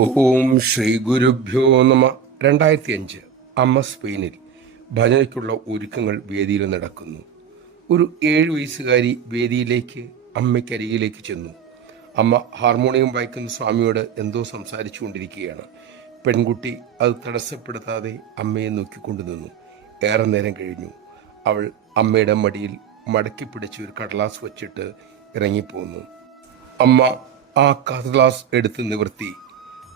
ഓം ശ്രീ ഗുരുഭ്യോ നമ. 2005 അമ്മ സ്പെയിനിൽ ഭജനയ്ക്കുള്ള ഒരുക്കങ്ങൾ വേദിയിൽ നടക്കുന്നു. ഒരു 7 വയസ്സുകാരി വേദിയിലേക്ക് അമ്മയ്ക്കരികിലേക്ക് ചെന്നു. അമ്മ ഹാർമോണിയം വായിക്കുന്ന സ്വാമിയോട് എന്തോ സംസാരിച്ചു കൊണ്ടിരിക്കുകയാണ്. പെൺകുട്ടി അത് തടസ്സപ്പെടുത്താതെ അമ്മയെ നോക്കിക്കൊണ്ടു നിന്നു. ഏറെ നേരം കഴിഞ്ഞു. അവൾ അമ്മയുടെ മടിയിൽ മടക്കി പിടിച്ച് ഒരു കടലാസ് വച്ചിട്ട് ഇറങ്ങിപ്പോന്നു. അമ്മ ആ കടലാസ് എടുത്ത് നിവർത്തി.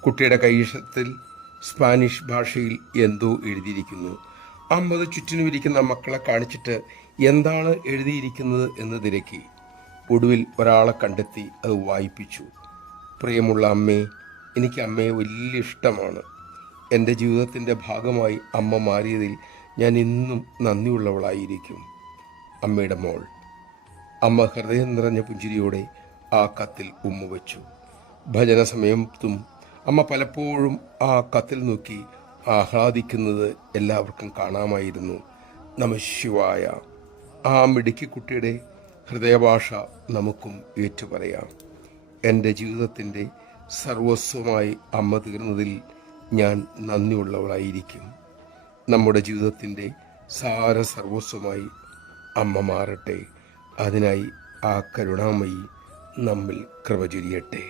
കുട്ടിയുടെ കൈവശത്തിൽ സ്പാനിഷ് ഭാഷയിൽ എന്തോ എഴുതിയിരിക്കുന്നു. അമ്മ അത് ചുറ്റിനും ഇരിക്കുന്ന മക്കളെ കാണിച്ചിട്ട് എന്താണ് എഴുതിയിരിക്കുന്നത് എന്ന് തിരക്കി. ഒടുവിൽ ഒരാളെ കണ്ടെത്തി അത് വായിപ്പിച്ചു. പ്രിയമുള്ള അമ്മേ, എനിക്ക് അമ്മയെ വലിയ ഇഷ്ടമാണ്. എൻ്റെ ജീവിതത്തിൻ്റെ ഭാഗമായി അമ്മ മാറിയതിൽ ഞാൻ ഇന്നും നന്ദിയുള്ളവളായിരിക്കും. അമ്മയുടെ മോൾ. അമ്മ ഹൃദയം നിറഞ്ഞ പുഞ്ചിരിയോടെ ആ കത്തിൽ ഉമ്മുവച്ചു. ഭജന സമയത്തും അമ്മ പലപ്പോഴും ആ കത്തിൽ നോക്കി ആഹ്ലാദിക്കുന്നത് എല്ലാവർക്കും കാണാമായിരുന്നു. നമഃശിവായ. ആ മിടുക്കി കുട്ടിയുടെ ഹൃദയഭാഷ നമുക്കും ഏറ്റുപറയാം. എൻ്റെ ജീവിതത്തിൻ്റെ സർവസ്വമായി അമ്മ തീർന്നതിൽ ഞാൻ നന്ദിയുള്ളവളായിരിക്കും. നമ്മുടെ ജീവിതത്തിൻ്റെ സർവസ്വമായി അമ്മ മാറട്ടെ. അതിനായി ആ കരുണാമയി നമ്മിൽ കൃപ ചൊരിയട്ടെ.